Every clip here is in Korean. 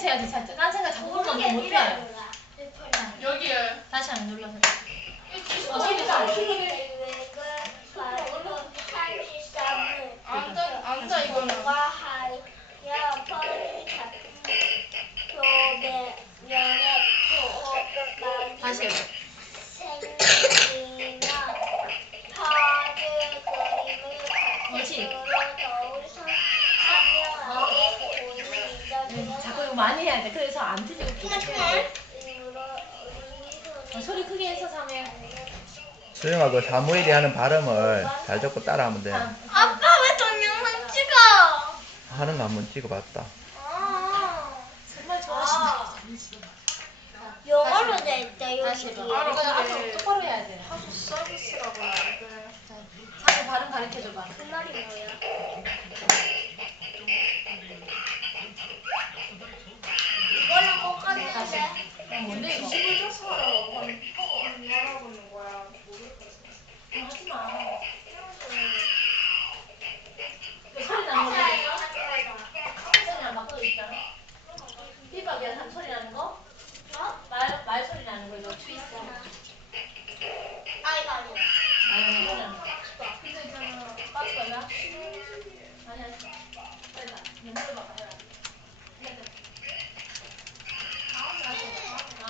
제가 제가 딴 생각 잠깐 만못요 여기에 다시 한번 다시 해지 많이 해야 돼. 그래서 안들리고 어, 아, 소리 크게 해서 사면. 조용하고 그 사무엘이 하는 발음을 잘잡고 따라하면 돼. 아, 아빠 왜 동영상 찍어? 하는 거 한번 찍어봤다. 아 정말 좋아하시 아 영어로 돼있다 여기. 아로 아로 똑바로 해야 돼. 하수 서비스라고. 네. 자기 발음 가르쳐줘봐. 끝날이 뭐 근데 이거? 이거 쪼수 말하고 미안하고 있는 거야 하지마 소리 나는 거 소리 나는 거 있잖아 피박이야 소리 나는 거? 어? 말, 말 소리 나는 거 아이고 이고 아이고 이고 아이고 아 아이고 아이아이아이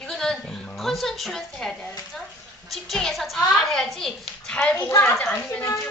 이거는 음... 컨센트레이트 해야 되는았죠 집중해서 잘 해야지 잘 보고 하지 않으면 기